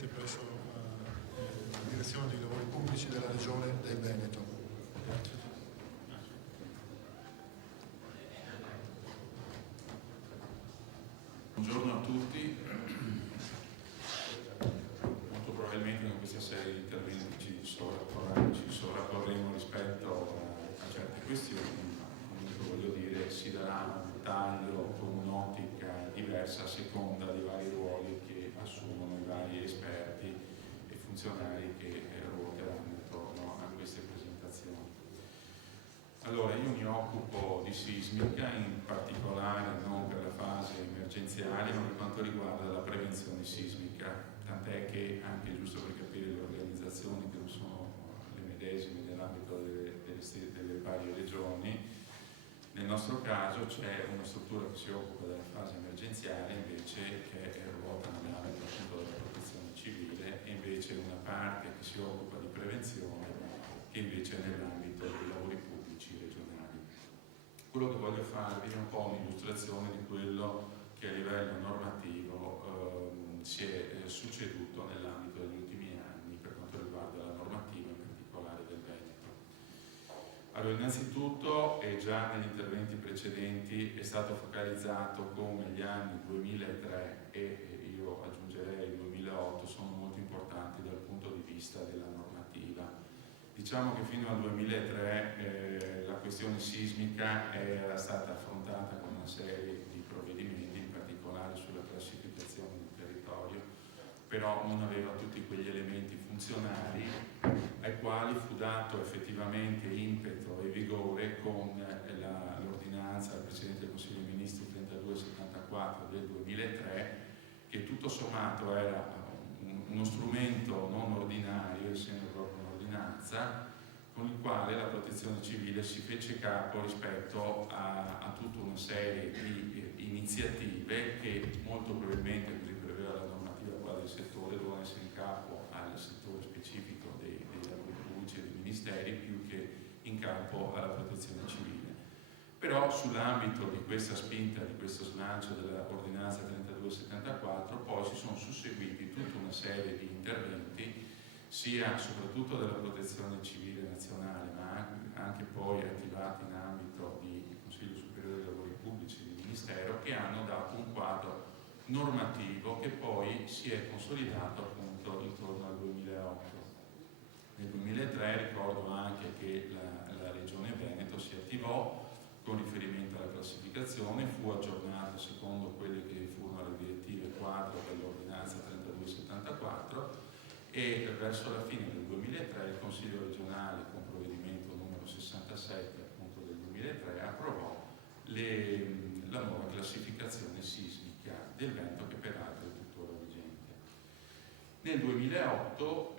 presente presso la direzione dei lavori pubblici della Regione del Veneto. Buongiorno a tutti. Molto probabilmente con questa serie di interventi ci sovrapporremo rispetto a certe questioni, ma comunque voglio dire si darà un taglio con un'ottica diversa a seconda dei vari ruoli che assumono i vari esperti e funzionari che ruoteranno intorno a queste presentazioni. Allora, io mi occupo di sismica, in particolare non per la fase emergenziale, ma per quanto riguarda la prevenzione sismica, tant'è che, anche giusto per capire le organizzazioni che non sono le medesime nell'ambito delle varie regioni, nel nostro caso c'è una struttura che si occupa della fase emergenziale, invece che ruota nell'ambito appunto della protezione civile, e invece una parte che si occupa di prevenzione, che invece è nell'ambito dei lavori pubblici regionali. Quello che voglio farvi è un po' un'illustrazione di quello che a livello normativo si è succeduto nell'ambito degli ultimi anni per quanto riguarda la normativa, in particolare del Veneto. Allora, innanzitutto, e già negli interventi precedenti è stato focalizzato come gli anni 2003 e io aggiungerei il 2008 sono molto importanti dal punto di vista della normativa. Diciamo che fino al 2003 la questione sismica era stata affrontata con una serie di provvedimenti, in particolare sulla classificazione del territorio, però non aveva tutti quegli elementi funzionali ai quali fu dato effettivamente impeto e vigore con l'ordinanza del Presidente del Consiglio dei Ministri 3274 del 2003, che tutto sommato era uno strumento non ordinario, essendo proprio un'ordinanza, con il quale la protezione civile si fece capo rispetto a tutta una serie di iniziative che molto probabilmente, così prevede la normativa qua del settore, devono essere in capo al settore specifico dei lavori pubblici e dei ministeri più che in capo alla protezione civile. Però sull'ambito di questa spinta, di questo slancio dell'ordinanza 3274, poi si sono susseguiti tutta una serie di interventi, sia soprattutto della protezione civile nazionale, ma anche poi attivati in ambito di Consiglio Superiore dei Lavori Pubblici e di Ministero, che hanno dato un quadro normativo che poi si è consolidato appunto intorno al 2008. Nel 2003 ricordo anche che la Regione Veneto si attivò con riferimento alla classificazione, fu aggiornata secondo quelle che furono le direttive quadro dell'ordinanza 3274 e verso la fine del 2003 il Consiglio regionale, con provvedimento numero 67 appunto del 2003, approvò la nuova classificazione sismica del Veneto, che peraltro è tuttora vigente. Nel 2008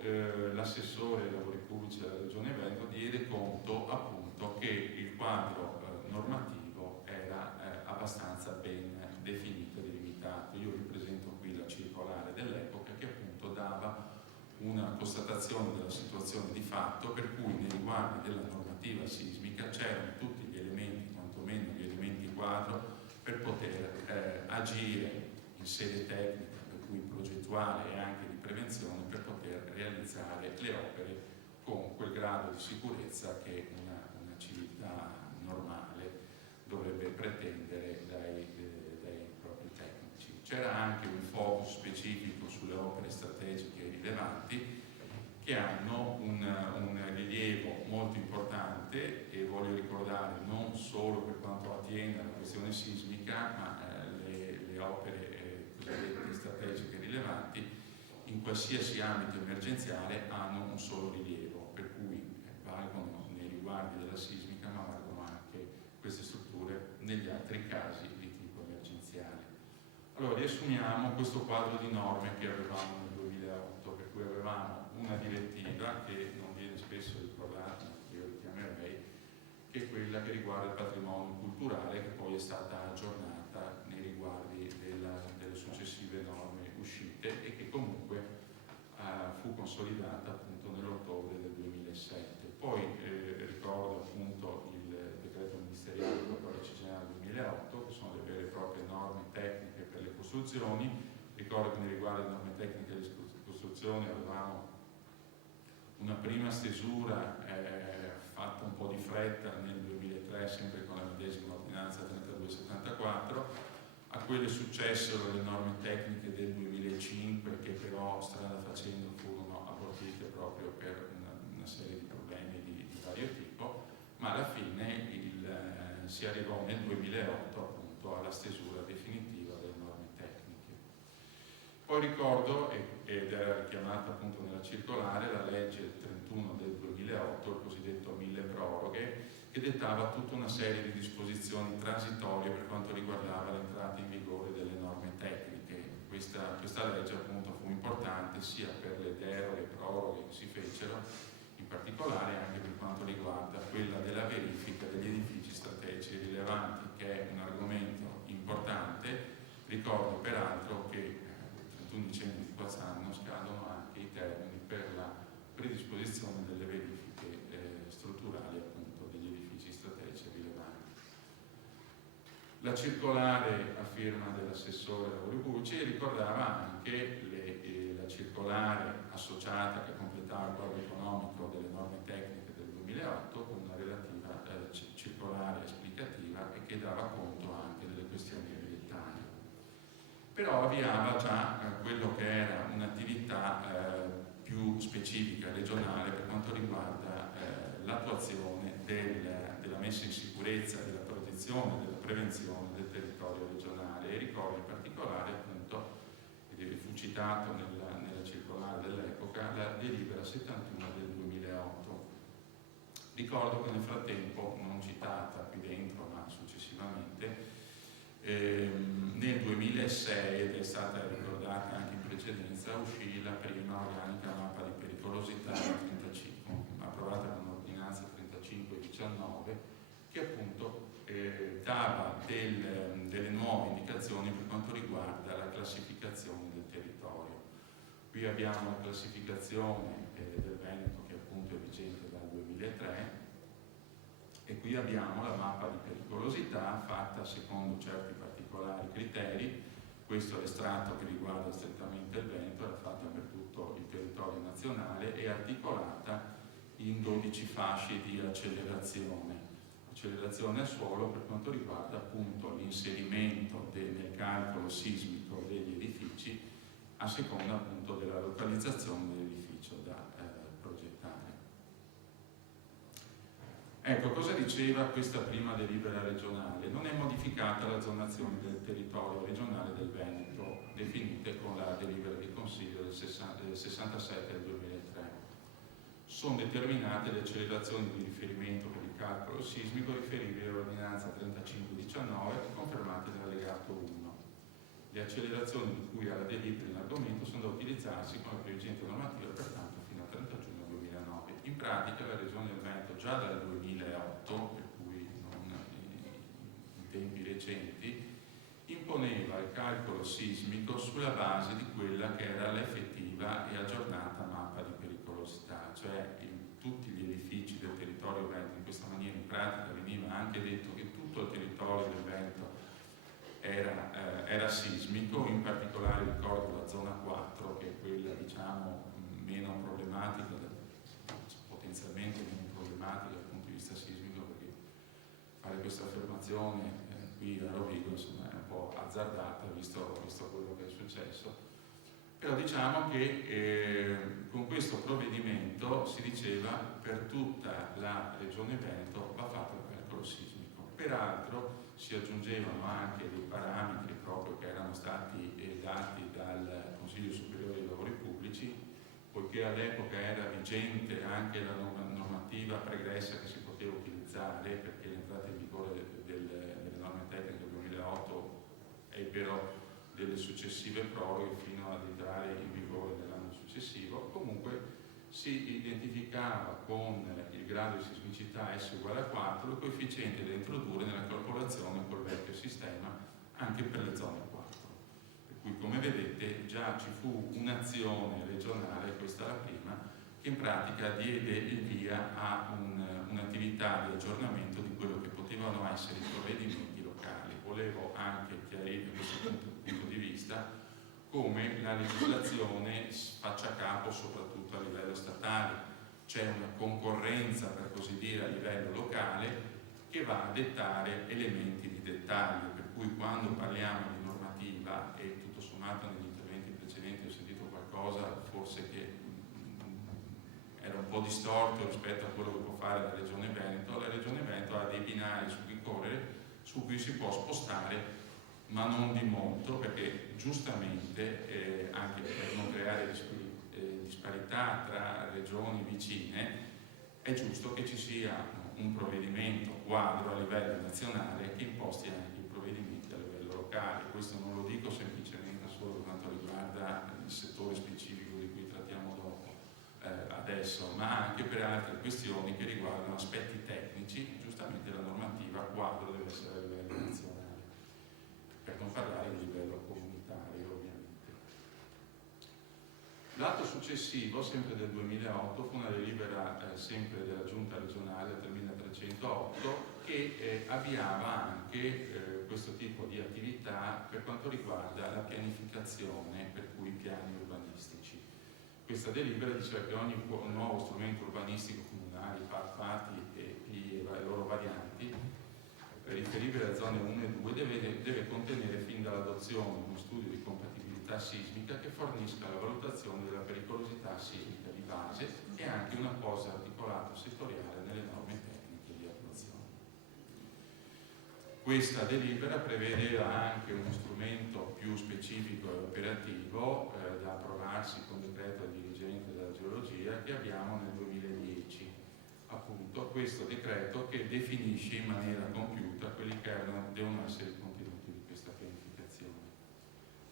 l'assessore ai lavori pubblici della Regione Veneto diede conto appunto che il quadro normativo era abbastanza ben definito e delimitato. Io vi presento qui la circolare dell'epoca, che appunto dava una constatazione della situazione di fatto, per cui nei riguardi della normativa sismica c'erano tutti gli elementi, quantomeno gli elementi quadro, per poter agire in sede tecnica, per cui progettuale e anche di prevenzione, per poter realizzare le opere con quel grado di sicurezza che una civiltà normale dovrebbe pretendere dai propri tecnici. C'era anche un focus specifico sulle opere strategiche rilevanti, che hanno un rilievo molto importante, e voglio ricordare non solo per quanto attiene alla questione sismica, ma le opere cosiddette strategiche rilevanti in qualsiasi ambito emergenziale hanno un solo rilievo, per cui valgono nei riguardi della sismica, ma valgono anche queste strutture negli altri casi di tipo emergenziale. Allora, riassumiamo questo quadro di norme che avevamo nel 2008, per cui avevamo una direttiva che non viene spesso ricordata, io richiamerei, che è quella che riguarda il patrimonio culturale, che poi è stata aggiornata nei riguardi delle successive norme uscite e che comunque fu consolidata appunto nell'ottobre del 2007. Poi ricordo appunto il decreto ministeriale del 14 gennaio 2008, che sono le vere e proprie norme tecniche per le costruzioni. Ricordo che ne riguarda le norme tecniche delle costruzione avevamo una prima stesura fatta un po' di fretta nel 2003, sempre con la medesima ordinanza 3274, a quelle successero le norme tecniche del 2005 che però strada facendo furono abortite proprio per una serie di problemi di vario tipo, ma alla fine si arrivò nel 2008 appunto alla stesura definitiva delle norme tecniche. Poi ricordo, ed era richiamata appunto nella circolare, la legge 31 del 2008, il cosiddetto mille proroghe, che dettava tutta una serie di disposizioni transitorie per quanto riguardava l'entrata in vigore delle norme tecniche. Questa legge appunto fu importante sia per le deroghe e proroghe che si fecero, in particolare anche per quanto riguarda quella della verifica degli edifici strategici rilevanti, che è un argomento importante. Ricordo peraltro che il 31 dicembre di quest'anno scadono anche i termini per la predisposizione delle verifiche strutturali appunto degli edifici strategici rilevanti. La circolare a firma dell'assessore ai lavori pubblici ricordava anche la circolare associata che completava il quadro economico delle norme tecniche del 2008 con una relativa circolare esplicativa e che dava conto anche delle questioni ambientali. Però avviava già quello che era un'attività più specifica regionale per quanto riguarda l'attuazione della messa in sicurezza, della protezione, della prevenzione del territorio regionale, e ricordo in particolare appunto, ed fu citato nella circolare dell'epoca, la delibera 71 del 2008. Ricordo che nel frattempo, non citata qui dentro ma successivamente, nel 2006, ed è stata ricordata anche in precedenza, uscì la prima organica mappa di pericolosità 35, approvata con l'ordinanza 3519, che appunto dava delle nuove indicazioni per quanto riguarda la classificazione del territorio. Qui abbiamo la classificazione del Veneto, che appunto è vigente dal 2003, e qui abbiamo la mappa di pericolosità fatta secondo certi particolari criteri. Questo è l'estratto che riguarda strettamente il Veneto, era fatta per tutto il territorio nazionale e articolata in 12 fasce di accelerazione al suolo per quanto riguarda appunto l'inserimento nel calcolo sismico degli edifici a seconda appunto della localizzazione dell'edificio da progettare. Ecco, cosa diceva questa prima delibera regionale? Non è modificata la zonazione del territorio regionale del Veneto, definite con la delibera di consiglio del 67 del 2003. Sono determinate le accelerazioni di riferimento per il calcolo sismico riferibili all'ordinanza 3519 confermate nell'allegato 1. Le accelerazioni di cui alla delibera in argomento sono da utilizzarsi come previgente normativa pertanto fino al 30 giugno 2009. In pratica la Regione del Veneto già dal 2008, per cui non in tempi recenti, imponeva il calcolo sismico sulla base di quella che era l'effettiva e aggiornata mappa di pericolosità, cioè in tutti gli edifici del territorio veneto. In questa maniera in pratica veniva anche detto che tutto il territorio del Veneto era sismico, in particolare ricordo la zona 4, che è quella diciamo meno problematica, potenzialmente meno problematica dal punto di vista sismico, perché fare questa affermazione qui a Rovigo insomma è un po' azzardata visto quello che è successo. Però diciamo che con questo provvedimento si diceva per tutta la Regione Veneto va fatto il calcolo sismico. Peraltro si aggiungevano anche dei parametri proprio che erano stati dati dal Consiglio Superiore dei Lavori Pubblici, poiché all'epoca era vigente anche la normativa pregressa che si poteva utilizzare, perché l'entrata in vigore delle norme tecniche del 2008 ebbero delle successive proroghe fino ad entrare in vigore nell'anno successivo. Comunque si identificava con il grado di sismicità S uguale a 4 il coefficiente da introdurre nella calcolazione col vecchio sistema anche per le zone 4. Per cui, come vedete, già ci fu un'azione regionale, questa è la prima, che in pratica diede il via a un'attività di aggiornamento di quello che potevano essere i provvedimenti locali. Volevo anche chiarire questo punto di vista come la legislazione faccia capo soprattutto a livello statale. C'è una concorrenza, per così dire, a livello locale che va a dettare elementi di dettaglio, per cui quando parliamo di normativa, e tutto sommato negli interventi precedenti ho sentito qualcosa forse che era un po' distorto rispetto a quello che può fare la Regione Veneto ha dei binari su cui correre, su cui si può spostare, ma non di molto, perché giustamente, anche per non creare disparità tra regioni vicine, è giusto che ci sia un provvedimento quadro a livello nazionale che imposti anche i provvedimenti a livello locale. Questo non lo dico semplicemente solo per quanto riguarda il settore specifico di cui trattiamo dopo, adesso, ma anche per altre questioni che riguardano aspetti tecnici. Giustamente la normativa quadro deve essere a livello nazionale, per non parlare di livello comunitario, ovviamente. L'atto successivo, sempre del 2008, fu una delibera sempre della Giunta regionale 3308 che avviava anche questo tipo di attività per quanto riguarda la pianificazione, per cui i piani urbanistici. Questa delibera diceva che ogni nuovo strumento urbanistico comunale, fatti e le loro varianti, riferibile alle zone 1 e 2, deve contenere fin dall'adozione uno studio di compatibilità sismica che fornisca la valutazione della pericolosità sismica di base e anche un apposito articolato settoriale nelle norme tecniche di attuazione. Questa delibera prevedeva anche uno strumento più specifico e operativo da approvarsi con decreto del dirigente della geologia che abbiamo nel 2010. Appunto questo decreto che definisce in maniera compiuta quelli che devono essere i contenuti di questa pianificazione.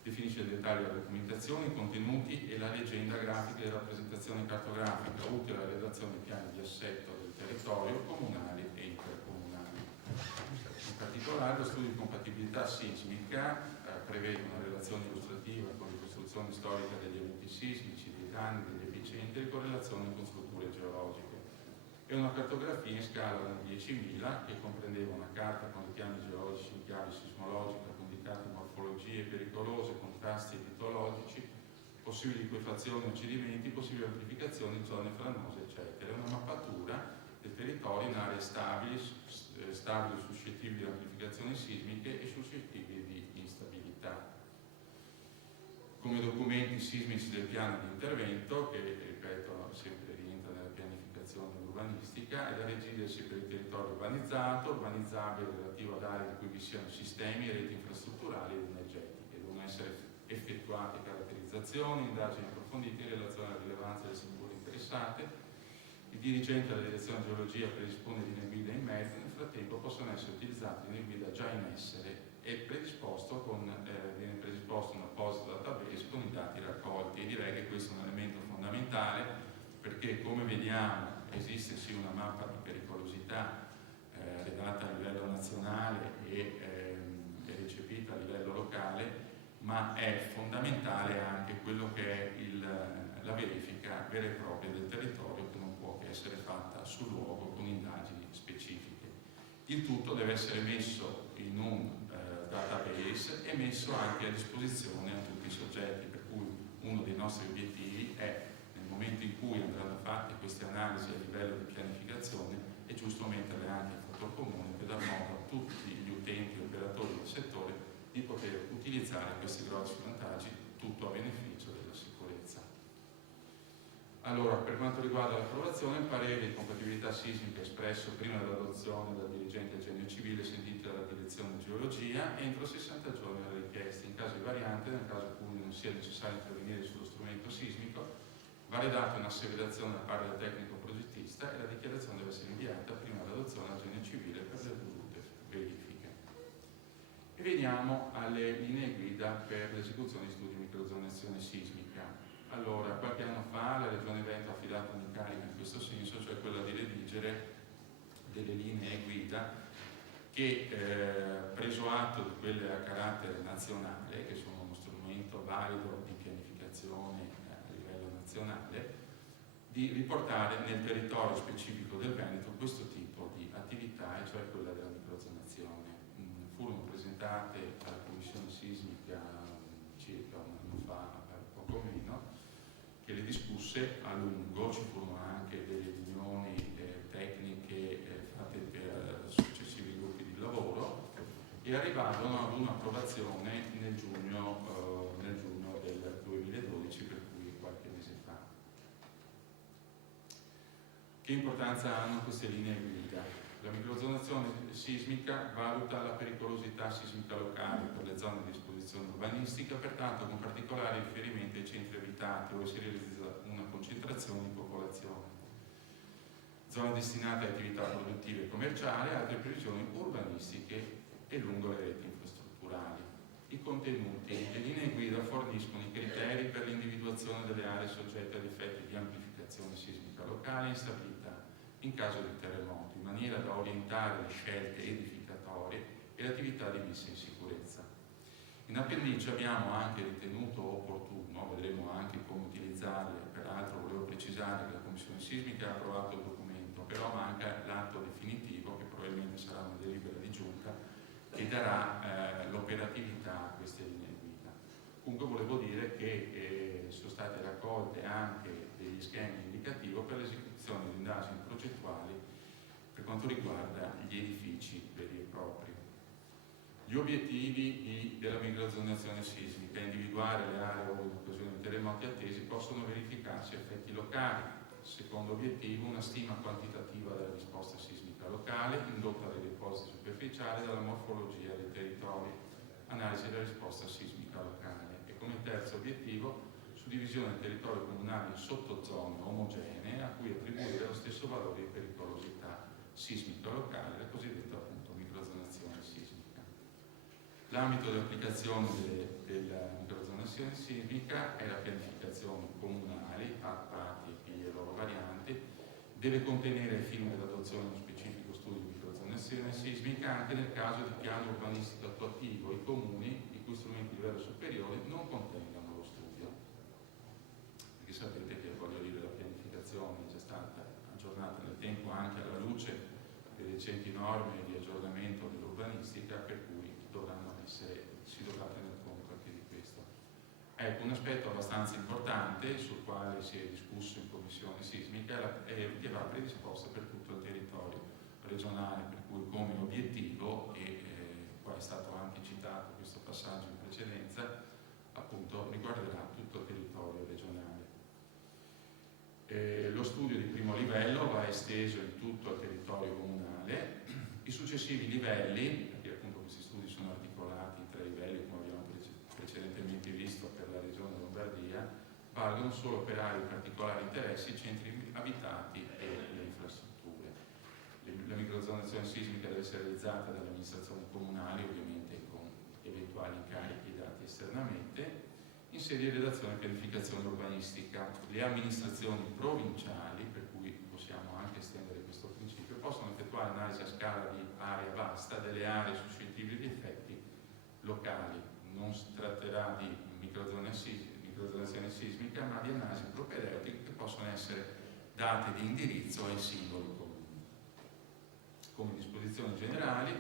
Definisce il dettaglio della documentazione, i contenuti e la legenda grafica di rappresentazione cartografica utile alla redazione di piani di assetto del territorio comunali e intercomunali. In particolare lo studio di compatibilità sismica prevede una relazione illustrativa con ricostruzione storica degli eventi sismici, dei danni, degli epicentri con relazione con strutture geologiche. E una cartografia in scala da 10.000 che comprendeva una carta con i piani geologici in chiave sismologica, con indicate morfologie pericolose, contrasti epidologici, possibili liquefazioni o cedimenti, possibili amplificazioni in zone franose, eccetera. Una mappatura del territorio in aree stabili, suscettibili di amplificazioni sismiche e suscettibili di instabilità. Come documenti sismici del piano di intervento, che ripeto sempre rientra nella pianificazione urbanistica, è da residersi per il territorio urbanizzato, urbanizzabile relativo ad aree in cui vi siano sistemi e reti infrastrutturali ed energetiche. Devono essere effettuate caratterizzazioni, indagini approfondite in relazione alla rilevanza delle strutture interessate. Il dirigente della direzione geologia predispone linee guida in merito, nel frattempo possono essere utilizzate linee guida già in essere e viene predisposto un apposito database con i dati raccolti. E direi che questo è un elemento fondamentale perché, come vediamo, esiste sì una mappa di pericolosità redatta a livello nazionale e recepita a livello locale, ma è fondamentale anche quello che è la verifica vera e propria del territorio, che non può che essere fatta sul luogo con indagini specifiche. Il tutto deve essere messo in un database e messo anche a disposizione a tutti i soggetti, per cui uno dei nostri obiettivi è, nel momento in cui andranno fatte queste analisi a livello di pianificazione, è giusto metterle anche in fattor comune per dar modo a tutti gli utenti e operatori del settore di poter utilizzare questi grossi vantaggi, tutto a beneficio della sicurezza. Allora, per quanto riguarda l'approvazione, il parere di compatibilità sismica espresso prima dell'adozione dal dirigente del genio civile sentita dalla direzione geologia entro 60 giorni dalla richiesta. In caso di variante, nel caso in cui non sia necessario intervenire sullo strumento sismico, va redatta un'asseverazione da parte del tecnico progettista e la dichiarazione deve essere inviata prima dell'adozione al genio civile per le dovute verifiche. E veniamo alle linee guida per l'esecuzione di studi di microzonazione sismica. Allora, qualche anno fa la Regione Veneto ha affidato un'incarica in questo senso, cioè quella di redigere delle linee guida che, preso atto di quelle a carattere nazionale, che sono uno strumento valido di pianificazione a livello nazionale, di riportare nel territorio specifico del Veneto questo tipo di attività, e cioè quella della microzonazione. Furono presentate alla Commissione Sismica circa un anno fa che le discusse a lungo, ci furono anche delle riunioni tecniche fatte per successivi gruppi di lavoro e arrivarono ad un'approvazione nel giugno del 2012, per cui qualche mese fa. Che importanza hanno queste linee guida? La microzonazione sismica valuta la pericolosità sismica locale per le zone di esposizione urbanistica, pertanto con particolare riferimento ai centri abitati dove si realizza una concentrazione di popolazione, zone destinate a attività produttive e commerciali, altre previsioni urbanistiche e lungo le reti infrastrutturali. I contenuti. Le linee guida forniscono i criteri per l'individuazione delle aree soggette ad effetti di amplificazione sismica locale e instabilità in caso di terremoto, in maniera da orientare le scelte edificatorie e le attività di messa in sicurezza. In appendice abbiamo anche ritenuto opportuno, vedremo anche come utilizzarle, peraltro volevo precisare che la Commissione Sismica ha approvato il documento, però manca l'atto definitivo, che probabilmente sarà una delibera di giunta, che darà l'operatività a queste linee guida. Comunque volevo dire che sono state raccolte anche degli schemi indicativi per l'esecuzione di indagini progettuali per quanto riguarda gli edifici veri e propri. Gli obiettivi della microzonazione sismica: individuare le aree ove in occasione di terremoti attesi possono verificarsi effetti locali. Secondo obiettivo, una stima quantitativa della risposta sismica locale indotta dai depositi superficiali e dalla morfologia dei territori, analisi della risposta sismica locale. E come terzo obiettivo, suddivisione del territorio comunale in sottozone omogenee a cui attribuire lo stesso valore di pericolosità sismica locale, la cosiddetta appunto microzonazione sismica. L'ambito di applicazione della microzonazione sismica è la pianificazione comunale, PAT, PI e loro varianti, deve contenere ai fini dell'adozione di uno specifico studio di microzonazione sismica anche nel caso di piano urbanistico attuativo i comuni i cui strumenti di livello superiore non contengano lo studio. Perché sapete che, voglio dire, la pianificazione è già stata aggiornata nel tempo anche alla luce delle recenti norme di aggiornamento dell'urbanistica, per cui si dovrà tener conto anche di questo. Ecco, un aspetto abbastanza importante sul quale si è discusso in commissione sismica e che va predisposta per tutto il territorio regionale, per cui come obiettivo, e qua è stato anche citato questo passaggio in precedenza, appunto riguarderà tutto il territorio regionale. Lo studio di primo livello va esteso in tutto il territorio comunale. I successivi livelli, perché appunto questi studi sono articolati in 3 livelli, come abbiamo precedentemente visto per la regione Lombardia, valgono solo per aree di particolari interessi, centri abitati e le infrastrutture. La microzonazione sismica deve essere realizzata dalle amministrazioni comunali, ovviamente con eventuali incarichi dati esternamente, in sede di redazione e pianificazione urbanistica. Le amministrazioni provinciali, per cui possiamo anche estendere questo principio, possono effettuare analisi a scala di area vasta delle aree suscettibili di effetti locali. Non si tratterà di microzonazione sismica, ma di analisi propedeutiche che possono essere date di indirizzo ai singoli comuni. Come disposizioni generali,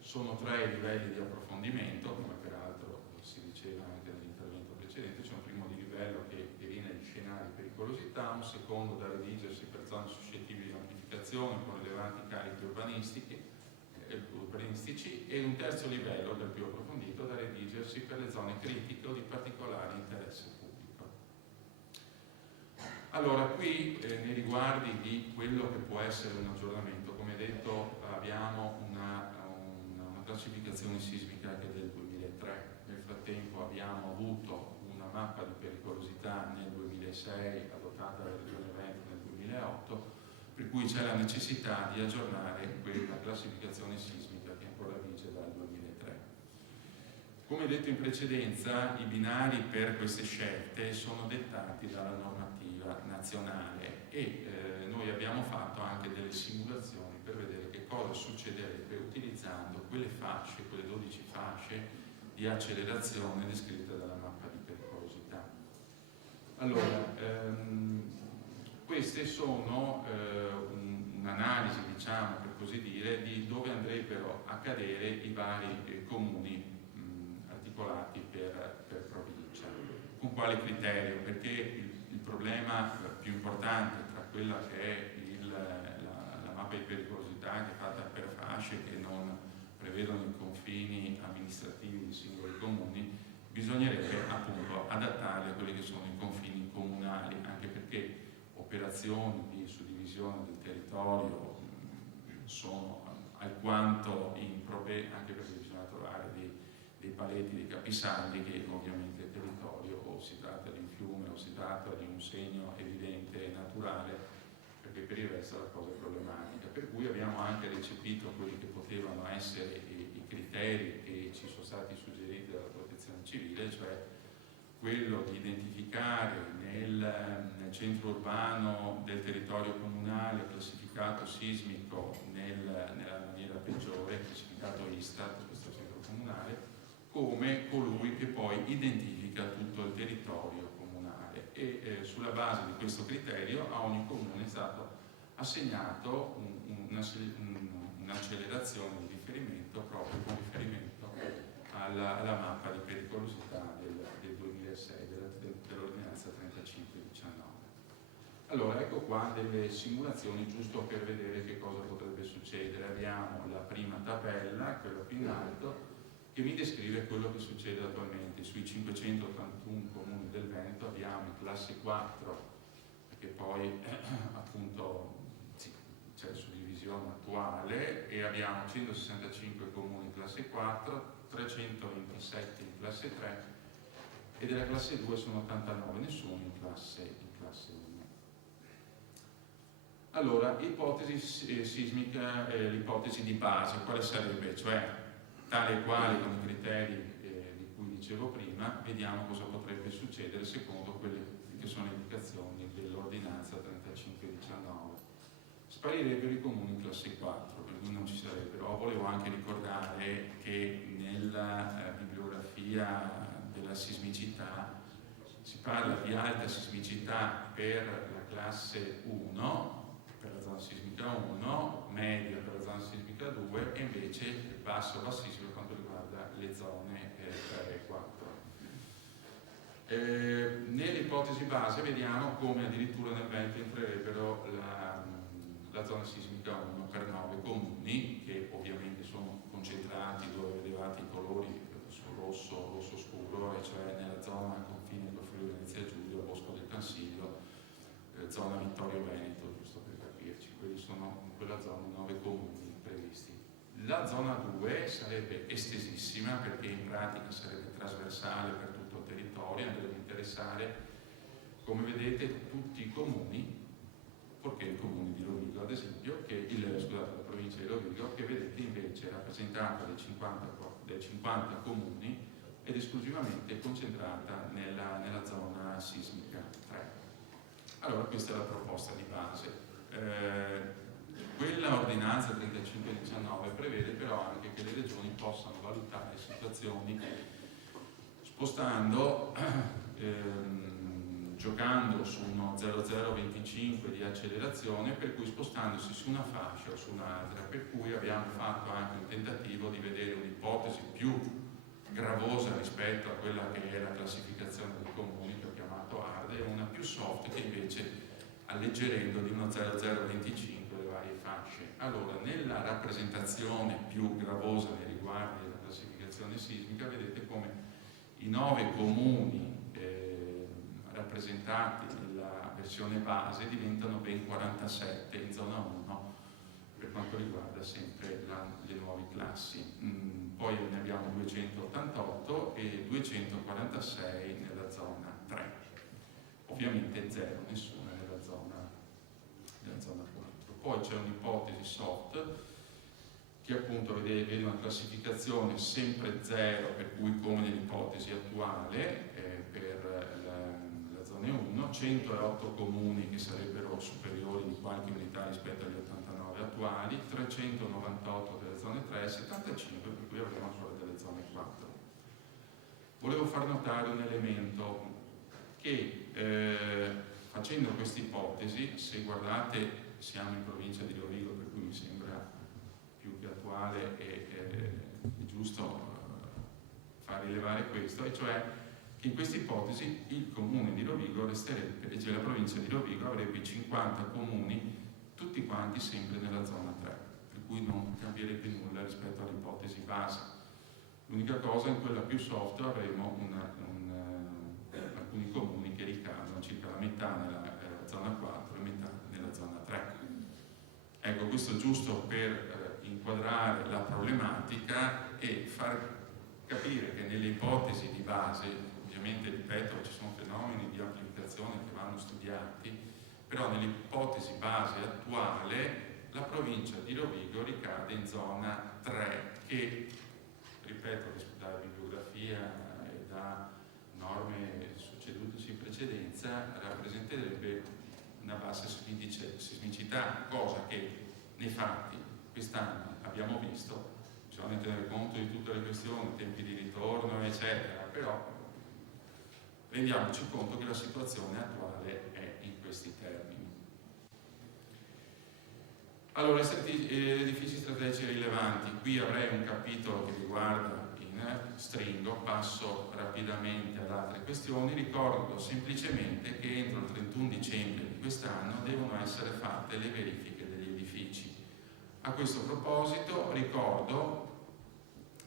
sono 3 i livelli di approfondimento, come peraltro si diceva anche nell'intervento precedente. C'è un primo di livello che delinea gli scenari di pericolosità, un secondo da redigersi per zone suscettibili di amplificazione con rilevanti carichi urbanistici, e un terzo livello, del più approfondito, da redigersi per le zone critiche o di particolare interesse pubblico. Allora, qui nei riguardi di quello che può essere un aggiornamento, come detto, abbiamo una classificazione sismica che è del 2003. Nel frattempo abbiamo avuto una mappa di pericolosità nel 2006 adottata dalla Regione Veneto nel 2008, per cui c'è la necessità di aggiornare quella classificazione sismica che ancora vige dal 2003. Come detto in precedenza, i binari per queste scelte sono dettati dalla normativa nazionale e noi abbiamo fatto anche delle simulazioni per vedere che cosa succederebbe utilizzando quelle fasce, quelle 12 fasce di accelerazione descritte dalla mappa di pericolosità. Allora, queste sono un'analisi, diciamo per così dire, di dove andrebbero a cadere i vari comuni articolati per provincia. Con quale criterio? Perché il problema più importante tra quella che è la mappa di pericolosità, che è fatta per fasce che non prevedono i confini amministrativi di singoli comuni, bisognerebbe appunto adattarli a quelli che sono i confini comunali, anche perché operazioni di suddivisione del territorio sono alquanto improbe, anche perché bisogna trovare dei paletti, dei capisaldi, che ovviamente il territorio, o si tratta di un fiume o si tratta di un segno evidente e naturale, perché per il resto la cosa è problematica. Per cui abbiamo anche recepito quelli che potevano essere i criteri che ci sono stati suggeriti dalla Protezione Civile, cioè quello di identificare nel centro urbano del territorio comunale classificato sismico nella maniera peggiore, classificato Istat, questo centro comunale, come colui che poi identifica tutto il territorio comunale, e sulla base di questo criterio a ogni comune è stato assegnato un'accelerazione di riferimento proprio con riferimento alla mappa di pericolosità del 2006, dell'ordinanza 3519. Allora, ecco qua delle simulazioni giusto per vedere che cosa potrebbe succedere. Abbiamo la prima tabella, quella più in alto, che mi descrive quello che succede attualmente. Sui 581 comuni del Veneto abbiamo in classe 4, perché poi appunto c'è la suddivisione attuale, e abbiamo 165 comuni in classe 4, 327 in classe 3, e della classe 2 sono 89, nessuno in classe 1. Allora, ipotesi sismica, l'ipotesi di base, quale sarebbe? Cioè, tale e quale con i criteri di cui dicevo prima, vediamo cosa potrebbe succedere secondo quelle che sono le indicazioni dell'ordinanza 3519. Sparirebbero i comuni in classe 4, per cui non ci sarebbero. Volevo anche ricordare che nella bibliografia della sismicità si parla di alta sismicità per la classe 1, per la zona sismica 1, media per la zona sismica 2, e invece basso bassissimo per quanto riguarda le zone 3 e 4. Nell'ipotesi base vediamo come addirittura nel Veneto entrerebbero la zona sismica 1 per 9 comuni, che ovviamente sono concentrati, dove vedevate i colori su rosso scuro, e cioè nella zona confine con Friuli Venezia Giulia, Bosco del Cansiglio, zona Vittorio Veneto, giusto per capirci. Quelli sono in quella zona 9 comuni previsti. La zona 2 sarebbe estesissima, perché in pratica sarebbe trasversale per tutto il territorio, andrebbe a interessare, come vedete, tutti i comuni, perché il comune di Rovigo, ad esempio, la provincia di Rovigo, che vedete invece è rappresentata dai 50 comuni ed esclusivamente concentrata nella zona sismica 3. Allora, questa è la proposta di base. Quella ordinanza 3519 prevede però anche che le regioni possano valutare situazioni spostando, giocando su uno 0025 di accelerazione, per cui spostandosi su una fascia o su un'altra, per cui abbiamo fatto anche un tentativo di vedere un'ipotesi più gravosa rispetto a quella che è la classificazione dei comuni, che ho chiamato hard, e una più soft, che invece alleggerendo di uno 0025 le varie fasce. Allora, nella rappresentazione più gravosa nei riguardi della classificazione sismica, vedete come i 9 comuni rappresentati nella versione base diventano ben 47 in zona 1 per quanto riguarda sempre le nuove classi. Poi ne abbiamo 288 e 246 nella zona 3. Ovviamente 0, nessuna nella zona 4. Poi c'è un'ipotesi soft che appunto vede una classificazione sempre 0, per cui come nell'ipotesi attuale per la zona 1, 108 comuni che sarebbero superiori di qualche unità rispetto agli 89 attuali, 398 delle zone 3 e 75, per cui avremo solo delle zone 4. Volevo far notare un elemento, che facendo questa ipotesi, se guardate, siamo in provincia di Rovigo, per cui mi sembra più che attuale e giusto far rilevare questo, e cioè che in questa ipotesi il comune di Rovigo resterebbe, cioè la provincia di Rovigo avrebbe 50 comuni, tutti quanti sempre nella zona 3, per cui non cambierebbe nulla rispetto all'ipotesi base. L'unica cosa, in quella più soft avremo alcuni comuni che ricadono circa la metà nella zona 4 e metà nella zona 3. Ecco, questo giusto per inquadrare la problematica e far capire che nelle ipotesi di base, ovviamente ripeto, ci sono fenomeni di amplificazione che vanno studiati, però nell'ipotesi base attuale la provincia di Rovigo ricade in zona 3 che, ripeto, da bibliografia e da norme succedutesi in precedenza rappresenterebbe una bassa sismicità, cosa che nei fatti quest'anno abbiamo visto. Bisogna tenere conto di tutte le questioni, tempi di ritorno eccetera, però rendiamoci conto che la situazione attuale è in questi termini. Allora, edifici strategici rilevanti, qui avrei un capitolo che riguarda stringo, passo rapidamente ad altre questioni. Ricordo semplicemente che entro il 31 dicembre di quest'anno devono essere fatte le verifiche degli edifici. A questo proposito ricordo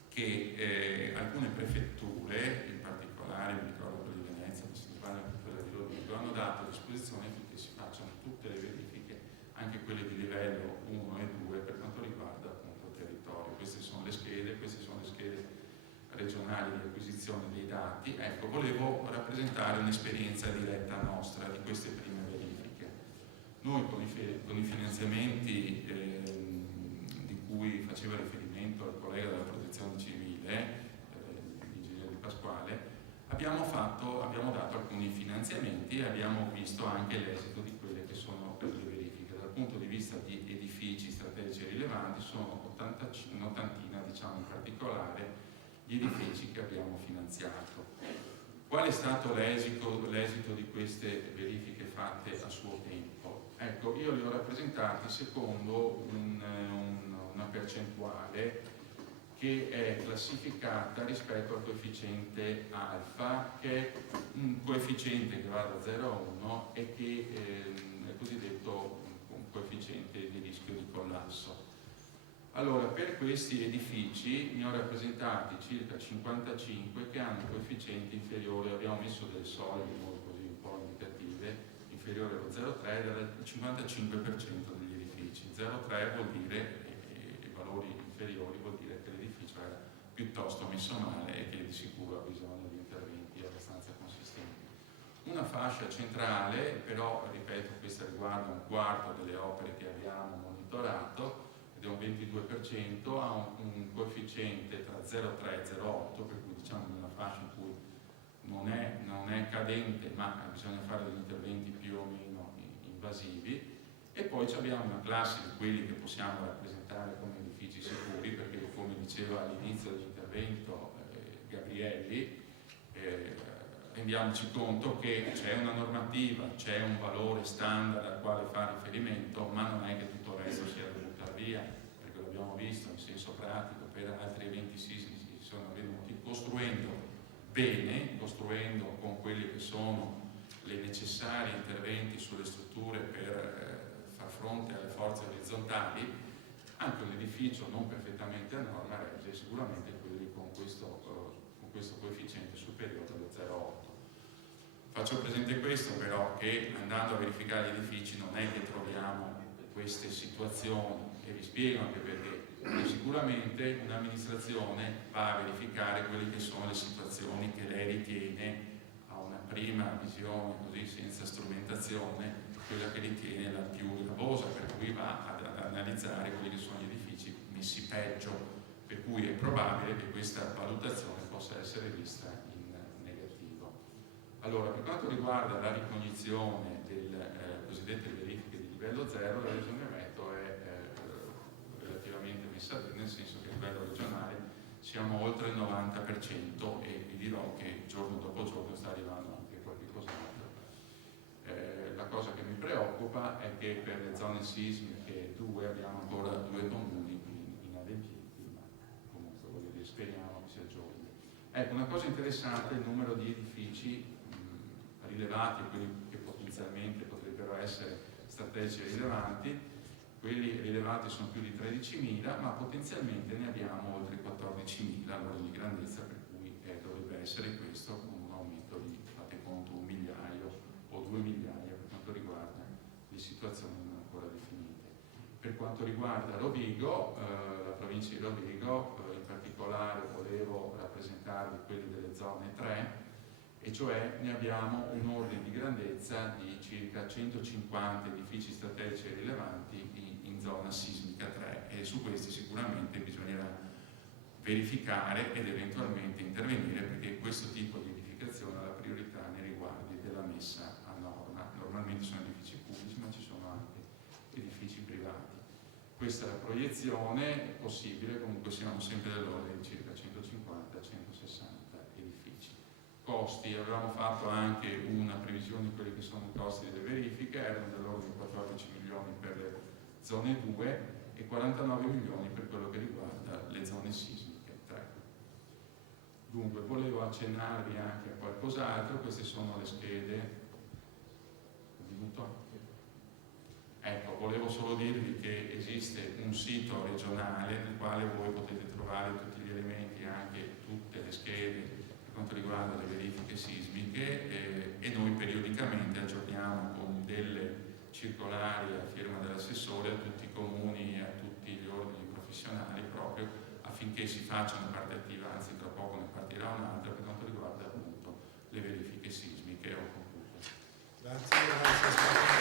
che alcune prefetture, in particolare mi ricordo quella di Venezia, ma se ne parla anche quella di Rovigo, hanno dato a disposizione che si facciano tutte le verifiche, anche quelle di livello 1 e 2 per quanto riguarda appunto il territorio. Queste sono le schede regionali di acquisizione dei dati. Ecco, volevo rappresentare un'esperienza diretta nostra di queste prime verifiche. Noi con i finanziamenti di cui faceva riferimento il collega della protezione civile, l'ingegnere Di Pasquale, abbiamo dato alcuni finanziamenti e abbiamo visto anche l'esito di quelle che sono le verifiche. Dal punto di vista di edifici strategici rilevanti sono un'ottantina, diciamo in particolare, gli edifici che abbiamo finanziato. Qual è stato l'esito di queste verifiche fatte a suo tempo? Ecco, io li ho rappresentati secondo una percentuale che è classificata rispetto al coefficiente alfa, che è un coefficiente che va da 0 a 1 e che è il cosiddetto coefficiente di rischio di collasso. Allora, per questi edifici ne ho rappresentati circa 55 che hanno coefficienti inferiori, abbiamo messo delle soglie così un po' indicative, inferiore allo 0,3 dal 55% degli edifici. 0,3 vuol dire, e valori inferiori vuol dire che l'edificio era piuttosto messo male e che di sicuro ha bisogno di interventi abbastanza consistenti. Una fascia centrale, però, ripeto, questa riguarda un quarto delle opere che abbiamo monitorato, un 22%, ha un coefficiente tra 0,3 e 0,8, per cui diciamo una fascia in cui non è cadente, ma bisogna fare degli interventi più o meno invasivi. E poi abbiamo una classe di quelli che possiamo rappresentare come edifici sicuri, perché come diceva all'inizio dell'intervento Gabrielli, rendiamoci conto che c'è una normativa, c'è un valore standard al quale fare riferimento, ma non è che tutto il resto sia da buttare via, perché l'abbiamo visto in senso pratico per altri eventi sismici che sono avvenuti, costruendo bene, costruendo con quelli che sono le necessari interventi sulle strutture per far fronte alle forze orizzontali, anche un edificio non perfettamente a norma regge sicuramente quelli con questo coefficiente superiore allo 0,8. Faccio presente questo però, che andando a verificare gli edifici non è che troviamo queste situazioni, e vi spiego anche perché. Sicuramente un'amministrazione va a verificare quelle che sono le situazioni che lei ritiene, a una prima visione così senza strumentazione, quella che ritiene la più gravosa, per cui va ad analizzare quelli che sono gli edifici messi peggio, per cui è probabile che questa valutazione possa essere vista in negativo. Allora, per quanto riguarda la ricognizione delle cosiddette verifiche di livello 0, la Regione Veneto è relativamente messa bene, nel senso che a livello regionale siamo oltre il 90% e vi dirò che giorno dopo giorno sta arrivando anche qualche cos'altro. La cosa che mi preoccupa è che per le zone sismiche 2 abbiamo ancora 2 comuni inadempienti, ma comunque voglio dire, speriamo che si aggiorni. Ecco, una cosa interessante è il numero di edifici rilevati, quelli che potenzialmente potrebbero essere strategici e rilevanti. Quelli rilevati sono più di 13.000, ma potenzialmente ne abbiamo oltre 14.000 all'ordine di grandezza, per cui dovrebbe essere questo con un aumento di, fate conto, 1 migliaio o 2 migliaia per quanto riguarda le situazioni non ancora definite. Per quanto riguarda Rovigo, la provincia di Rovigo, in particolare volevo rappresentarvi quelli delle zone 3, e cioè ne abbiamo un ordine di grandezza di circa 150 edifici strategici e rilevanti in zona sismica 3, e su questi sicuramente bisognerà verificare ed eventualmente intervenire, perché questo tipo di edificazione ha la priorità nei riguardi della messa a norma. Normalmente sono edifici pubblici, ma ci sono anche edifici privati. Questa è la proiezione, è possibile, comunque siamo sempre dell'ordine di circa 150-160 edifici. Costi, avevamo fatto anche una previsione di quelli che sono i costi delle verifiche, erano dell'ordine di 14 milioni per le zone 2 e 49 milioni per quello che riguarda le zone sismiche 3. Dunque, volevo accennarvi anche a qualcos'altro. Queste sono le schede. Un minuto. Ecco, volevo solo dirvi che esiste un sito regionale nel quale voi potete trovare tutti gli elementi, anche tutte le schede per quanto riguarda le verifiche sismiche, e noi periodicamente aggiorniamo con delle circolari a firma dell'assessore a tutti i comuni e a tutti gli ordini professionali, proprio affinché si faccia una parte attiva, anzi tra poco ne partirà un'altra per quanto riguarda appunto le verifiche sismiche. Ho concluso. Grazie.